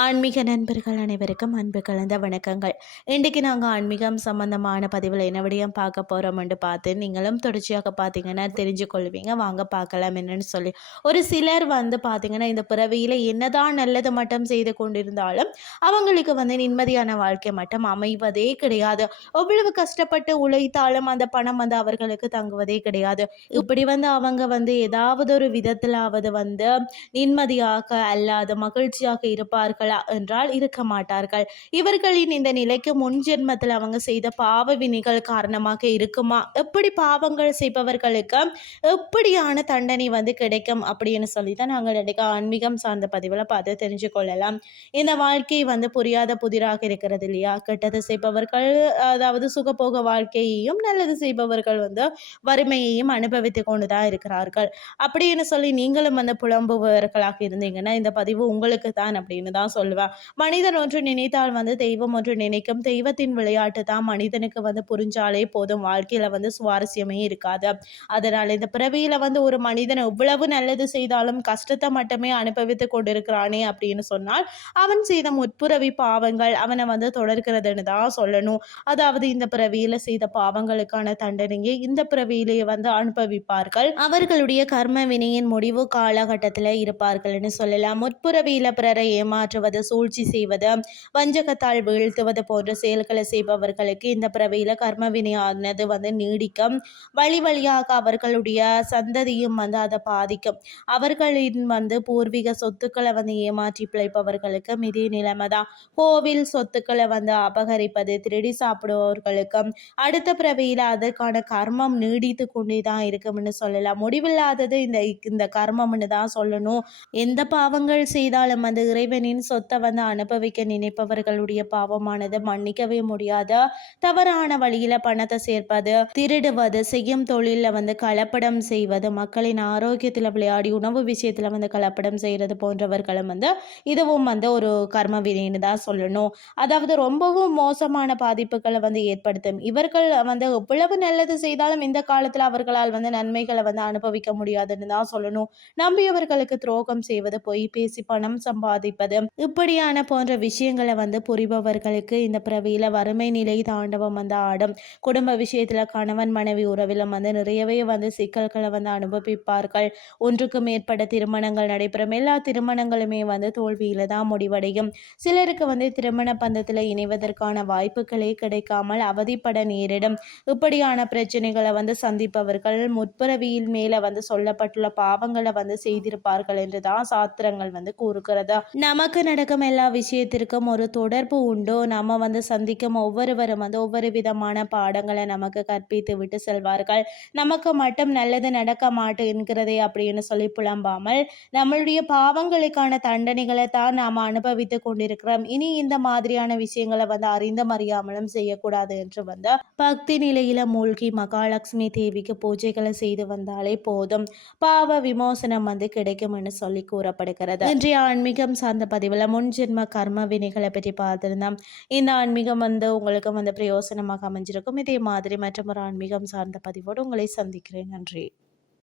ஆன்மீக நண்பர்கள் அனைவருக்கும் அன்பு கலந்த வணக்கங்கள். இன்றைக்கு நாங்கள் ஆன்மீகம் சம்பந்தமான பதிவில் என்ன விடயம் பார்க்க போகிறோம்னு பார்த்து நீங்களும் தொடர்ச்சியாக பார்த்தீங்கன்னா தெரிஞ்சு கொள்வீங்க. வாங்க பார்க்கலாம் என்னன்னு சொல்லி. ஒரு சிலர் வந்து பார்த்தீங்கன்னா இந்த பிறவியில் என்னதான் நல்லது மட்டும் செய்து கொண்டிருந்தாலும் அவங்களுக்கு வந்து நிம்மதியான வாழ்க்கை மட்டும் அமைவதே கிடையாது. எவ்வளவு கஷ்டப்பட்டு உழைத்தாலும் அந்த பணம் வந்து அவர்களுக்கு தங்குவதே கிடையாது. இப்படி வந்து அவங்க வந்து ஏதாவது ஒரு விதத்திலாவது வந்து நிம்மதியாக அல்லாத மகிழ்ச்சியாக இருப்பார்கள். என்றால் இருக்க மாட்டார்கள். இவர்களின் இந்த நிலைக்கு முன் ஜென்மத்தில் அவங்க செய்த பாவ வினைகள் காரணமாக இருக்குமா? எப்படி பாவங்கள் செய்பவர்களுக்கு எப்படியான தண்டனை வந்து கிடைக்கும் அப்படின்னு சொல்லி தான் நாங்கள் இன்றைக்கு ஆன்மீகம் சார்ந்த பதிவில் பார்த்து தெரிஞ்சு கொள்ளலாம். இந்த வாழ்க்கை வந்து புரியாத புதிராக இருக்கிறது இல்லையா? கெட்டது செய்பவர்கள் அதாவது சுகபோக வாழ்க்கையையும் நல்லது செய்பவர்கள் வந்து வறுமையையும் அனுபவித்து கொண்டு தான் இருக்கிறார்கள். அப்படின்னு சொல்லி நீங்களும் வந்து புலம்புபவர்களாக இருந்தீங்கன்னா இந்த பதிவு உங்களுக்கு தான் அப்படின்னு தான் சொல்லுவேன் மனிதன் ஒன்று நினைத்தால் வந்து தெய்வம் ஒன்று நினைக்கும். தெய்வத்தின் விளையாட்டு தான் மனிதனுக்கு வந்து புரிஞ்சாலே போதும். வாழ்க்கையில வந்து சுவாரஸ்யமே இருக்காது. அதனால் இந்த பிறவியில வந்து ஒரு மனிதன் எவ்வளவு நல்லது செய்தாலும் கஷ்டத்தை மட்டுமே அனுபவித்து கொண்டிருக்கிறானே அப்படின்னு சொன்னால் அவன் செய்த முற்புறவி பாவங்கள் அவனை வந்து தொடர்கிறதுன்னு தான் சொல்லணும். அதாவது இந்த பிறவியில செய்த பாவங்களுக்கான தண்டனையை இந்த பிறவியிலேயே வந்து அனுபவிப்பார்கள். அவர்களுடைய கர்ம வினையின் முடிவு காலகட்டத்தில் இருப்பார்கள்னு சொல்லலாம். முற்புறவியில பிறரை ஏமாற்றுவது சூழ்ச்சி செய்வது வஞ்சகத்தால் வீழ்த்துவது போன்ற செயல்களை செய்பவர்களுக்கு இந்த பிறவியில கர்ம வினையானது வந்து நீடிக்கும். வழி வழியாக அவர்களுடைய சந்ததியும் வந்து அதை பாதிக்கும். அவர்களின் வந்து பூர்வீக சொத்துக்களை வந்து ஏமாற்றி பிழைப்பவர்களுக்கு மிதி நிலைமை தான் கோவில் சொத்துக்களை வந்து அபகரிப்பது திருடி சாப்பிடுபவர்களுக்கும் அடுத்த பிறவியில் அதற்கான கர்மம் நீடித்து கொண்டே தான் இருக்கும்னு சொல்லலாம். முடிவில்லாதது இந்த இந்த கர்மம்னு தான் சொல்லணும். எந்த பாவங்கள் செய்தாலும் அந்த இறைவனின் சொத்தை வந்து அனுபவிக்க நினைப்பவர்களுடைய பாவமானது மன்னிக்கவே முடியாத? தவறான வழியில பணத்தை சேர்ப்பது திருடுவது செய்யும் தொழிலில் வந்து கலப்படம் செய்வது மக்களின் ஆரோக்கியத்தில் விளையாடி உணவு விஷயத்தில் வந்து கலப்படம் செய்கிறது போன்றவர்களும் வந்து இதுவும் வந்து ஒரு கர்ம வினைன்னு தான் சொல்லணும். அதாவது ரொம்பவும் மோசமான பாதிப்புகளை வந்து ஏற்படுத்தும். இவர்கள் வந்து எவ்வளவு நல்லது செய்தாலும் இந்த காலத்தில் அவர்களால் வந்து நன்மைகளை வந்து அனுபவிக்க முடியாதுன்னு தான் சொல்லணும். நம்பியவர்களுக்கு துரோகம் செய்வது பொய் பேசி பணம் சம்பாதிப்பது இப்படியான போன்ற விஷயங்களை வந்து புரிபவர்களுக்கு இந்த பிறவியில் வறுமை நிலை தாண்டவம் வந்து ஆடும். குடும்ப விஷயத்தில் கணவன் மனைவி உறவிலும் வந்து நிறையவே வந்து சிக்கல்களை வந்து அனுபவிப்பார்கள். ஒன்றுக்கு மேற்பட்ட திருமணங்கள் நடைபெறும். எல்லா திருமணங்களுமே வந்து தோல்வியில் தான் முடிவடையும். சிலருக்கு வந்து திருமண பந்தத்தில் இணைவதற்கான வாய்ப்புகளே கிடைக்காமல் அவதிப்பட நேரிடும். இப்படியான பிரச்சனைகளை வந்து சந்திப்பவர்கள் முற்பிறவியில் மேலே வந்து சொல்லப்பட்டுள்ள பாவங்களை வந்து செய்திருப்பார்கள் என்று தான் சாத்திரங்கள் வந்து கூறுகிறது. நமக்கு நடக்கும் எல்லா விஷயத்திற்கும் ஒரு தொடர்பு உண்டு. நம்ம வந்து சந்திக்கும் ஒவ்வொருவரும் வந்து ஒவ்வொரு விதமான பாடங்களை நமக்கு கற்பித்து விட்டு செல்வார்கள். நமக்கு மட்டும் நல்லது நடக்க மாட்டேங்கிறதே அப்படின்னு சொல்லி புலம்பாமல் நம்மளுடைய பாவங்களுக்கான தண்டனைகளை தான் நாம் அனுபவித்து கொண்டிருக்கிறோம். இனி இந்த மாதிரியான விஷயங்களை வந்து அறிந்தும் அறியாமலும் செய்யக்கூடாது என்று வந்து பக்தி நிலையில மூழ்கி மகாலட்சுமி தேவிக்கு பூஜைகளை செய்து வந்தாலே போதும். பாவ விமோசனம் வந்து கிடைக்கும் என்று சொல்லி கூறப்படுகிறது. இன்றைய ஆன்மீகம் சார்ந்த பதிவில் முன்ஜென்ம கர்ம வினைகளை பற்றி பார்த்துருந்தோம். இந்த ஆன்மீகம் வந்து உங்களுக்கு வந்து பிரயோசனமாக அமைஞ்சிருக்கும். இதே மாதிரி மற்றும் ஒரு ஆன்மீகம் சார்ந்த பதிவோடு உங்களை சந்திக்கிறேன். நன்றி.